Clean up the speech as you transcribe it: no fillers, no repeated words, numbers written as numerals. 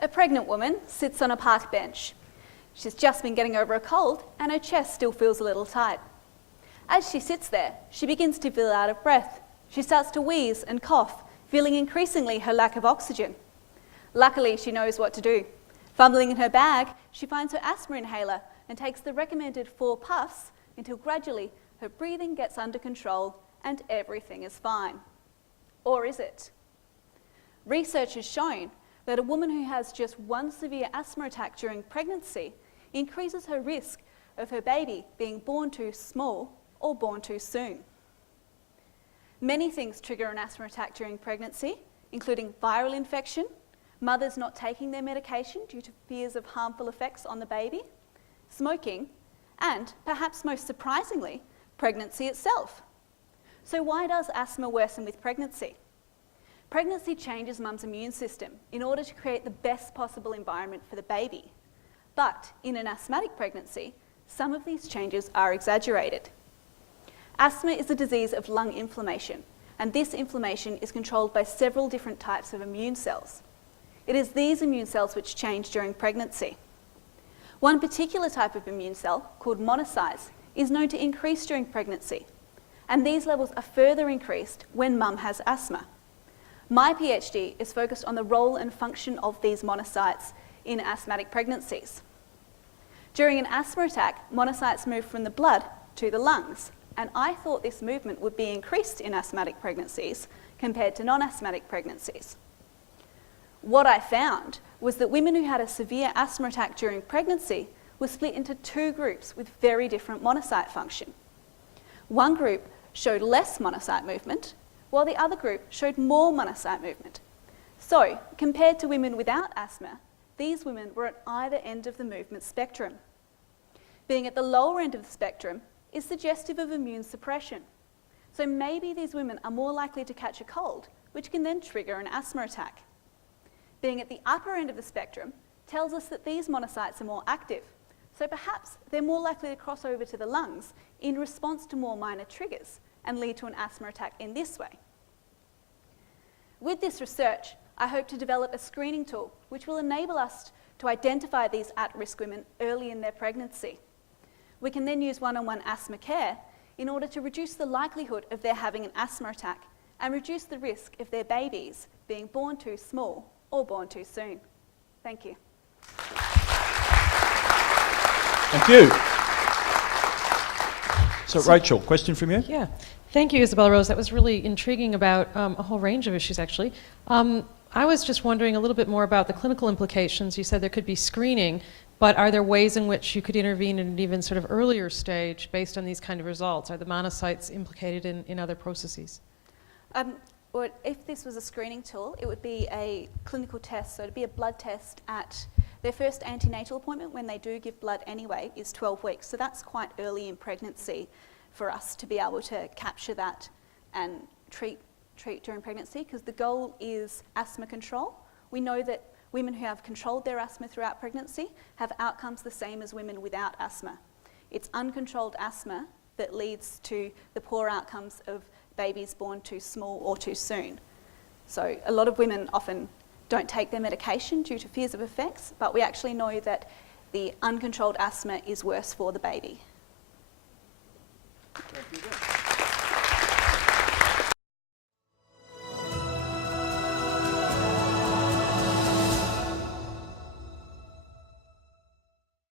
A pregnant woman sits on a park bench. She's just been getting over a cold and her chest still feels a little tight. As she sits there, she begins to feel out of breath. She starts to wheeze and cough, feeling increasingly her lack of oxygen. Luckily, she knows what to do. Fumbling in her bag, she finds her asthma inhaler and takes the recommended 4 puffs until gradually her breathing gets under control and everything is fine. Or is it? Research has shown that a woman who has just one severe asthma attack during pregnancy increases her risk of her baby being born too small or born too soon. Many things trigger an asthma attack during pregnancy, including viral infection, mothers not taking their medication due to fears of harmful effects on the baby, smoking, and, perhaps most surprisingly, pregnancy itself. So why does asthma worsen with pregnancy? Pregnancy changes mum's immune system in order to create the best possible environment for the baby. But in an asthmatic pregnancy, some of these changes are exaggerated. Asthma is a disease of lung inflammation, and this inflammation is controlled by several different types of immune cells. It is these immune cells which change during pregnancy. One particular type of immune cell, called monocytes, is known to increase during pregnancy, and these levels are further increased when mum has asthma. My PhD is focused on the role and function of these monocytes in asthmatic pregnancies. During an asthma attack, monocytes move from the blood to the lungs, and I thought this movement would be increased in asthmatic pregnancies compared to non-asthmatic pregnancies. What I found was that women who had a severe asthma attack during pregnancy were split into 2 groups with very different monocyte function. One group showed less monocyte movement, while the other group showed more monocyte movement. So, compared to women without asthma, these women were at either end of the movement spectrum. Being at the lower end of the spectrum is suggestive of immune suppression. So maybe these women are more likely to catch a cold, which can then trigger an asthma attack. Being at the upper end of the spectrum tells us that these monocytes are more active, so perhaps they're more likely to cross over to the lungs in response to more minor triggers and lead to an asthma attack in this way. With this research, I hope to develop a screening tool which will enable us to identify these at-risk women early in their pregnancy. We can then use one-on-one asthma care in order to reduce the likelihood of their having an asthma attack and reduce the risk of their babies being born too small or born too soon. Thank you. Thank you. So Rachel, question from you? Yeah. Thank you, Isabella-Rose. That was really intriguing about a whole range of issues, actually. I was just wondering a little bit more about the clinical implications. You said there could be screening, but are there ways in which you could intervene in an even sort of earlier stage based on these kind of results? Are the monocytes implicated in other processes? Well, if this was a screening tool, it would be a clinical test. So it would be a blood test at their first antenatal appointment, when they do give blood anyway, is 12 weeks. So that's quite early in pregnancy for us to be able to capture that and treat during pregnancy, because the goal is asthma control. We know that women who have controlled their asthma throughout pregnancy have outcomes the same as women without asthma. It's uncontrolled asthma that leads to the poor outcomes of babies born too small or too soon. So a lot of women often don't take their medication due to fears of effects, but we actually know that the uncontrolled asthma is worse for the baby. Thank you.